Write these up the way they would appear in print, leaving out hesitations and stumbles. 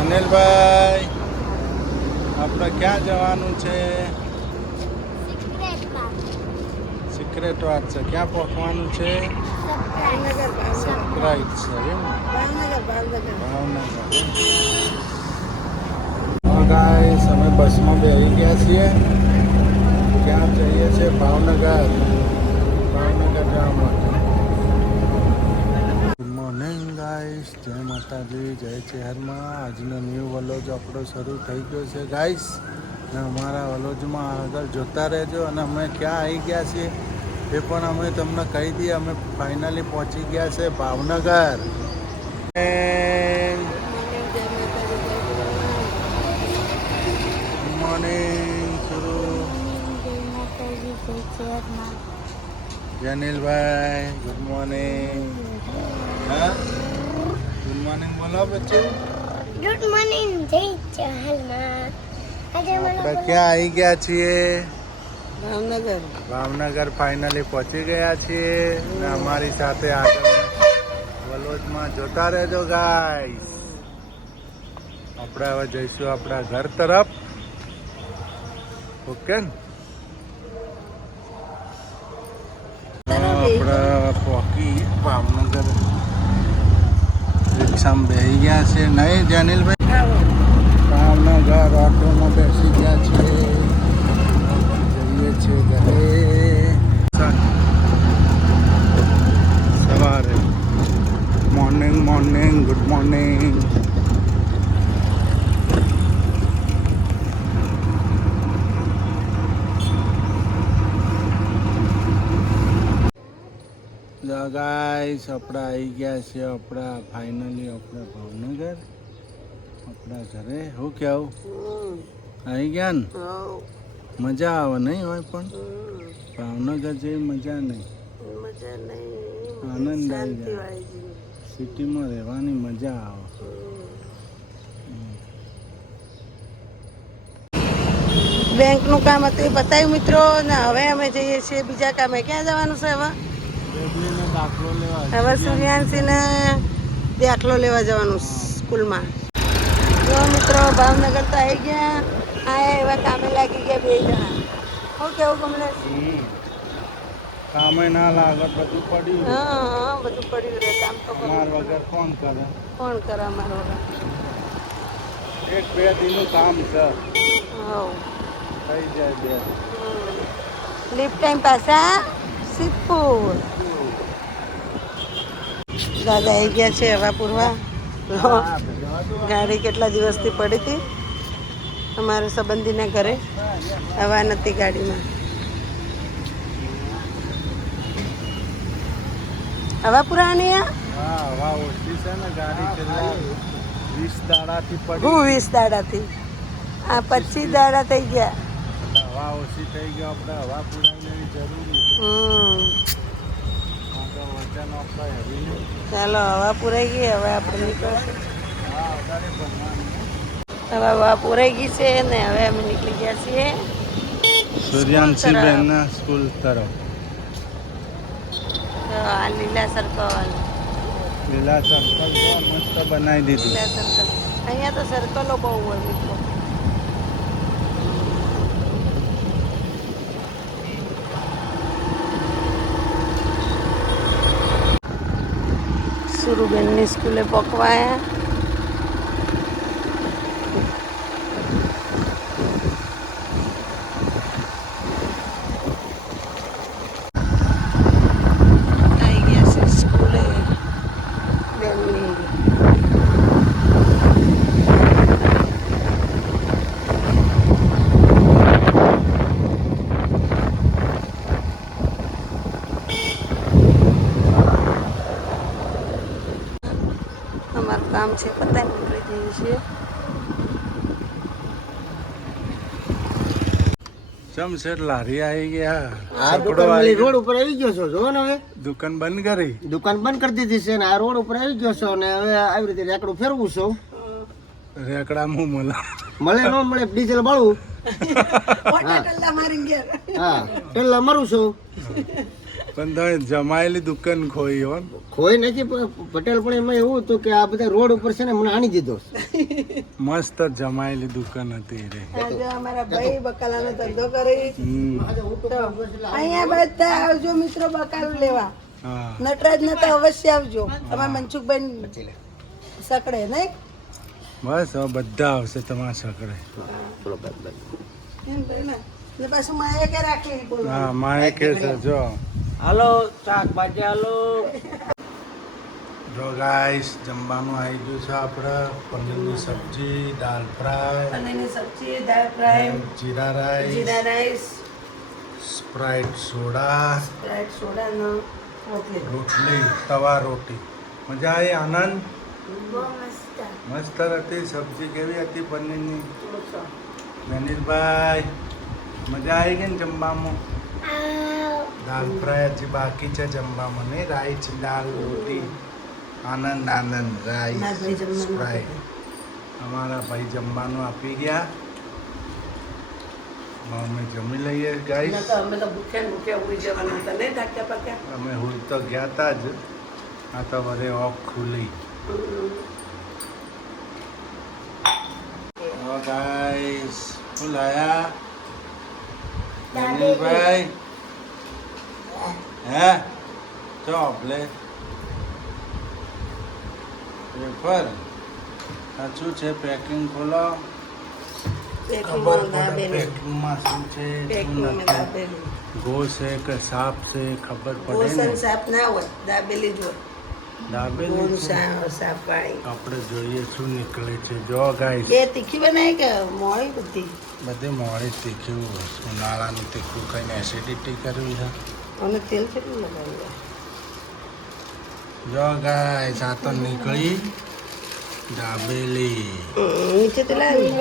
અનિલભાઈ આપણે ક્યાં જવાનું છે? સિક્રેટ વાત છે. ક્યાં પહોંચવાનું છે? સરપ્રાઈઝ છે એમ? ભાવનગર. ગાઈસ અમે બસમાં બેસી ગયા છીએ. ક્યાં જઈએ છીએ? ભાવનગર જવા માટે. ગુડ મોર્નિંગ ગાઈસ, જય માતાજી, જય ચેહરમાં. આજનો ન્યૂ વલોજ આપણો શરૂ થઈ ગયો છે ગાઈસ. અને અમારા વલોજમાં આગળ જોતા રહેજો. અને અમે ક્યાં આવી ગયા છીએ એ પણ અમે તમને કહી દઈએ. અમે ફાઇનલી પહોંચી ગયા છે ભાવનગર. ગુડ મોર્નિંગ જનીલભાઈ, ગુડ મોર્નિંગ. હા, ગુડ મોર્નિંગ બોલો બચ્ચું. ગુડ મોર્નિંગ જય ચહલમાં. આપણે ક્યાં આવી ગયા છીએ? ભાવનગર. ભાવનગર ફાઇનલી પહોંચી ગયા છીએ. અને અમારી સાથે આગળ વલોજમાં જોતા રહેજો ગાઈસ. આપણે હવે જઈશું આપણા ઘર તરફ. ઓકે, આપણે પહોંચી ભાવનગર. રિક્ષામાં બેસી ગયા છે નહીં જનીલભાઈ? ભાવનગર ઓટોમાં બેસી ગયા છે. જઈએ છીએ ઘરે. સવારે મોર્નિંગ ગુડ મોર્નિંગ. ગાઈસ આપણે આવી ગયા છે ફાઇનલી આપણે ભાવનગર આપણા ઘરે. શું કેવું? આવી ગયા ને? મજા આવે નહીં હોય પણ ભાવનગર જેવી મજા નહીં. આનંદ આવી જાય. સિટીમાં રહેવાની મજા આવે. બેંકનું કામ હતું એ પતાવ્યું મિત્રો, ને હવે અમે જઈએ છીએ બીજા કામે. ક્યાં જવાનું છે હવે? દાખલો લેવા. હવે સૂર્યાંશીને દાખલો લેવા જવાનું સ્કૂલમાં. જો મિત્રો ભાવનગર તો આવી ગયા. આ એવા કામે લાગી ગયા બે જણા. શું કેવું કમલેશ? કામે ના લાગે, બધું પડ્યું. હા, બધું પડ્યું રહે. કામ તો માર વગર કોણ કરે? કોણ કરે અમારો? એક બે દિનનું કામ છે, હવ થઈ જાય બે. લીપ ટાઈમ પાછા સિદ્ધપુર. દાદા આવી ગયા છે હવા પૂરવા. ગાડી કેટલા દિવસથી પડી હતી અમારે સંબંધીના ઘરે. હવા નથી ગાડીમાં. હવા પુરાણી હા, હવા ઓછી છે ને. ગાડી છેલ્લા 20 દાડાથી પડી. હું 20 દાડાથી, આ 25 દાડા થઈ ગયા. હવા ઓછી થઈ ગઈ. આપણે હવા પુરાવી લેવી જરૂરી છે. વજન આપણે હેવી નહીં. ચાલો હવા પુરાઈ ગઈ. હવે આપણે નીકળશું. હા, વધારે ભણવાનું. હવે હવા પુરાઈ ગઈ છે ને હવે અમે નીકળી ગયા છીએ સૂર્યાંશી બેનના સ્કૂલ તરફ. તો આ લીલા સર્કલ. લીલા સર્કલ તો મસ્ત બનાવી દીધું. લીલા સર્કલ. અહીંયા તો સર્કલો બહુ હોય મિત્રો. સુરુબેનની સ્કૂલે પકવાયા. આવી ગયા છે સ્કૂલે બેનની. અમારું કામ છે પતાવી નીકળી જઈએ છીએ. જમશેર લારી આવી ગયા. આ દુકાન રોડ ઉપર આવી ગયો છો, જો ને હવે દુકાન બંધ કરી. દુકાન બંધ કરી દીધી છે ને આ રોડ ઉપર આવી ગયો છો ને હવે આવી રીતે રેકડું ફેરવું છું. રેકડા મું મળે ન મળે ડીઝલ બાળું. હા પેલા મરું છું પણ તમે જમાયેલી દુકાન ખોઈ હો. ખોઈ નથી પણ પટેલ પણ એમાં એવું હતું કે આ બધા રોડ ઉપર છે ને મને આણી દીધો. મસ્ત જમાયેલી દુકાન હતી રે. આજે અમારા ભાઈ બકાલાનો ધંધો કરી. હમ. તો અહીંયા બધા આવજો મિત્રો બકાલું લેવા. હા નટરાજ ને તો અવશ્ય આવજો. તમારા મનસુખભાઈ સકડે નહીં બસ હવે બધા આવશે તમારા સકડે. એમ ભાઈ ને ને પાછું માએ કે રાખી બોલો હા માએ કે છે જો હાલો શાકભાજી હાલો. જો ગાઈસ જમવાનું આવી ગયું છે આપણે. પનીરની સબ્જી, દાળ ફ્રાય, પનીરની સબ્જી, dal fry, jeera rice, jeera rice, Sprite soda, Sprite soda નો રોટલી. રોટલી, તવા રોટી. મજા આવી આનંદ? બહુ મસ્ત. મસ્ત હતી. સબ્જી કેવી હતી પનીરની? થોડુંક મનીષભાઈ મજા આવી ગઈ ને જમવામાં? આ દાળ ફ્રાય હજી બાકી છે જમવામાં ને. રાઈસ, દાળ, રોટી. આનંદ આનંદ. ના ભાઈ રાઈસ, જમવાનું સ્પ્રાઇટ. અમારા ભાઈ જમવાનું આપી ગયા. અમે જમી લઈએ ના ગાઈસ. તો અમે તો ભૂખ્યા ને ભૂખ્યા ઉડી જવાના હતા નહીં થાક્યા પાક્યા. અમે હુઈ તો ગયા તા જ. આ તો વરે ઓફ ખુલી. ગાઈસ શું લાયા મનીષભાઈ? હે ચોપલે પેપર સાચું છે. પેકિંગ ખોલો. ખબર પડે પેકિંગમાં શું છે શું પેકિંગમાં નથી. દાબેલી. ગો છે કે સાપ છે ખબર પડે ગોસન ને. સાપ ના હોય દાબેલી જ હોય. દાબેલી ગોળ છે. સાપ વાળી. આપણે જોઈએ શું નીકળે છે. જો ગાઈસ એ તીખી બનાવી કે મોળી બધી બધી મોડી તીખ્યું ઉનાળાનું તીખું ખાઈને એસિડિટી કરવી છે. અને તેલ કેટલું લગાવ્યું જો ગાઈસ આ તો નીકળી દાબેલી. નીચે તો લાવી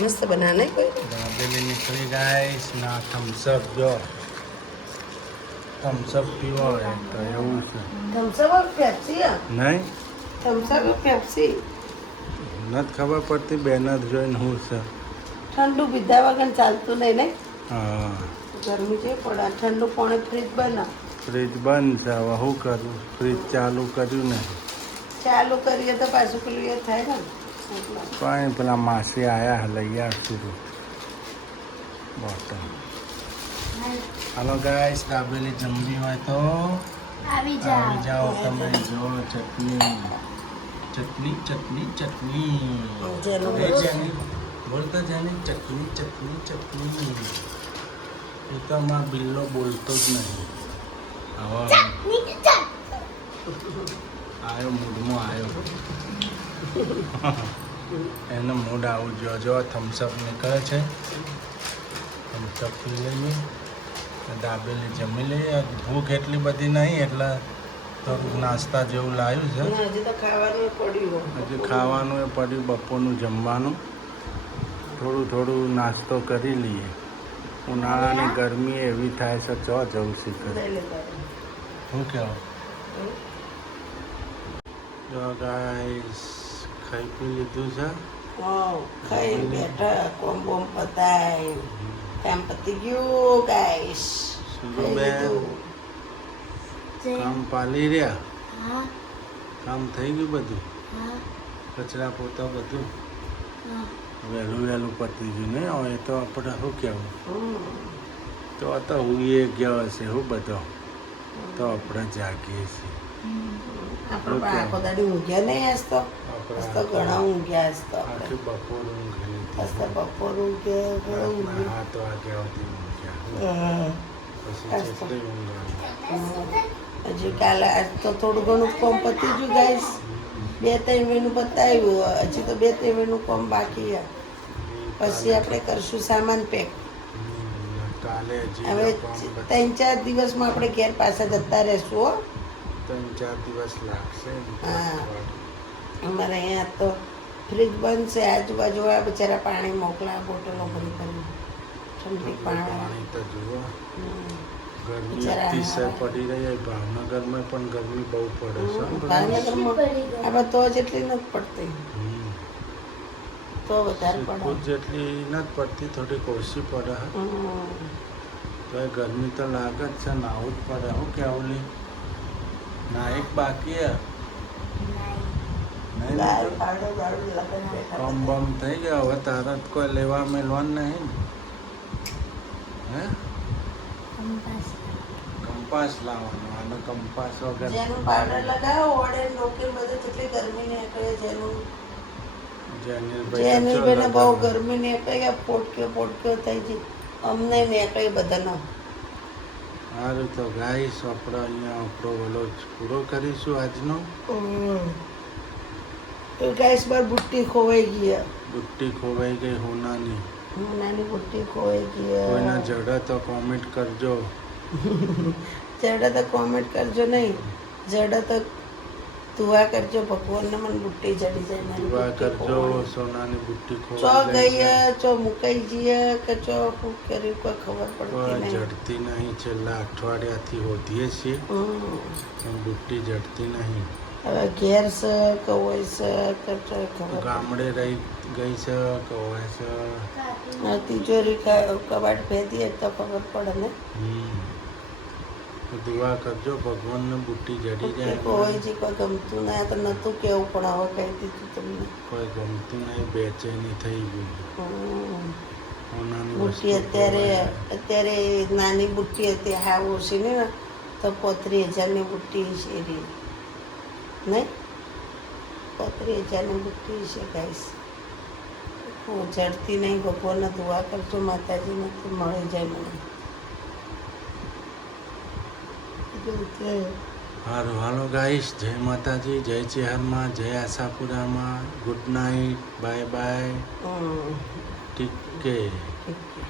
મસ્ત બનાને કોઈ દાબેલી નીકળી ગાઈસ. ના થમ્સઅપ જો થમ્સઅપ પીવો હોય તો એવું છે થમ્સઅપ પેપ્સી નહીં. થમ્સઅપ પેપ્સી નથી ખબર પડતી બેન જ જોઈને હું છે. ઠંડુ પીધા વગર ચાલતું નહીં ને હા ગરમી છે પડે ઠંડુ પાણી ફ્રીજ બના ફ્રીજ બંધ છે. હવે શું કરવું? ફ્રીજ ચાલુ કર્યું ને ચાલુ કરીએ તો પાછું પેલું એ થાય ને એટલે. કોઈ પેલા માસી આયા લઈ આવશું બોટલ. હાલો ગાઈસ દાબેલી જમવી હોય તો આવી આવી જાઓ. જાઓ તમે. જો ચટણી ચટણી ચટણી ચટણી. જેનું એ જેની બોલતો જેની ચટણી ચટણી ચટણી. એ તો અમારા બિલ્લો બોલતો જ નહીં. હવે આવ્યો મૂડમાં આવ્યો. એનો મૂડ આવું જો થમ્સઅપ નીકળે છે. થમ્સઅપ પી લઈએ. દાબેલી જમી લઈએ. ભૂખ એટલી બધી નહીં એટલે થોડુંક નાસ્તા જેવું લાવ્યું છે. અને હજી તો ખાવાનું પડ્યું હજી ખાવાનું એ પડ્યું બપોરનું જમવાનું. થોડું થોડું નાસ્તો કરી લઈએ. ઉનાળાની ગરમી એવી થાય છે ચો જવું શીખર. શું કહેવું? જો ગાઈસ ખાઈ પી લીધું છે. ખાઈ બેઠા કોમ બોમ પતાય કામ પતી ગયું ગાઈસ સુરુબેન કામ પાલી રહ્યા. હા કામ થઈ ગયું બધું. હા કચરા પોતા બધું હા. વહેલું વહેલું પતી ગયું ને. હવે તો આપણે શું કહેવું? તો તો હુંએ ગયો હશે હું બધો. તો આપણે જાગીએ છીએ. આપણે પણ આખો દાડી ઊંઘ્યા નહીં આજ તો ઘણા ઊંઘ્યા આજ તો આપણે આખી બપોર ઊંઘ લીધી. આજ તો બપોર ઊંઘ્યા ઘણા ઊંઘ્યા 8 વાગ્યા સુધી ઊંઘ્યા. હા. પછી જેટલી ઊંઘ આવી. હજી કાલે આજ તો થોડું ઘણું કોમ પતી ગયું ગાઈસ 2-3 મહિનું બતાવ્યું હજી તો 2-3 મહિનું કોમ બાકી છે પછી આપણે કરશું સામાન પેક કાલે હવે 3-4 દિવસમાં આપણે ઘેર પાછા જતા રહેશું હો 3-4 દિવસ લાગશે. હા. અમારે અહીંયા તો ફ્રીજ બંધ છે આજુબાજુ આ બિચારા પાણી મોકલા બોટલો ભરી કરી ઠંડી પાણી પાણી તો જુઓ ગરમી બિચારા અતિશય પડી રહી છે. ભાવનગરમાં પણ ગરમી બહુ પડે છે. ભાવનગરમાં આમાં તો જેટલી નથી પડતી તો વધારે પડે ખુદ જેટલી નથી પડતી થોડીક ઓછી પડે. હમ. તો તો એ ગરમી તો લાગે જ છે, નાવું જ પડે. શું કેવું લી? ના એક બાકી હે નહીં દાળ લીધું? પાડો દાળ લગન બેઠા કમ બમ થઈ ગયો હવે તારે જ કોઈ લેવા મેળવાનું નહીં ને? હે કંપાસ. કંપાસ લાવવાનો, આનો કંપાસ વગર જેનું પાવડર લગાવો ઓડે લોકે બધે કેટલી ગરમી નીકળે જેનું જેનીલભાઈને બહુ ગરમી નીકળે કે પોટક્યો થઈ ગઈ અમને નીકળે બધાનો સારું તો ગાઈસ આપણે અહીંયા આપણો વલોજ પૂરો કરીશું આજનો. તો ગાઈસ બાર બુટ્ટી ખોવાઈ ગઈ બુટ્ટી ખોવાઈ ગઈ હોનાની. નાની બુટ્ટી ખોવાઈ ગઈ કોઈના જડે તો કોમેન્ટ કરજો. જડે તો કોમેન્ટ કરજો નહીં જડે તો દુઆ કરજો ભગવાનને મને બુટ્ટી જડી જાય મારી દુઆ બુટ્ટી કરજો ખોવાઈ. સોનાની બુટ્ટી ચો ખોવાઈ ગઈ ચો મુકાઈ જઈએ કે ચો શું કર્યું કોઈ ખબર પડતી કોઈ નહીં જડતી નહીં. છેલ્લા અઠવાડિયાથી હોતીએ છીએ પણ બુટ્ટી જડતી નહીં. હવે ઘેર છે કે હોય છે કે ચો ખબર ગામડે રહી ગઈ છે કે હોય છે. આ તિજોરી કબાટ ભેદીએ તો ખબર પડે ને તો દુઆ કરજો ભગવાનને બુટ્ટી જડી જાય. કોઈ જે કોઈ ગમતું ના તો નતું કેવું પણ હવે કહી દીધું તમને કોઈ ગમતું નહીં, બેચેની થઈ ગયું. સોનાની બુટ્ટી વસ્તુ અત્યારે નાની બુટ્ટી હતી હા ઓછી ને તો 35,000ની બુટ્ટી છે એરી નહીં 35,000ની બુટ્ટી છે ગાઈસ જડતી નહીં ભગવાનને દુઆ કરજો માતાજીને તો મળી જાય મને સારું હાલો ગાઈશ. જય માતાજી, જય ચેહરમાં, જય આશાપુરામાં. ગુડ નાઇટ, બાય બાય, ઠીક કે. ઠીક છે